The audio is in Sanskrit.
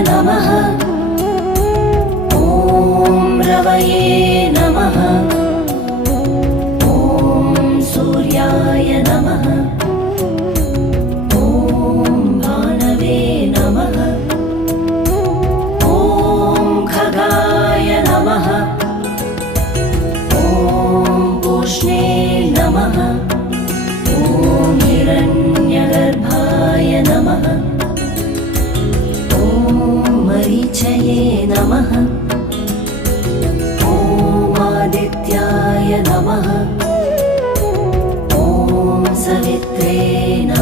नमः। ॐ रवये नमः। ॐ सूर्याय नमः। ॐ भानवे नमः। ॐ खगाय नमः। ॐ पूष्णे नमः। ॐ हिरण्यगर्भाय नमः। ॐ मरीचये नमः। ॐ आदित्याय नमः। ॐ सवित्रे नमः।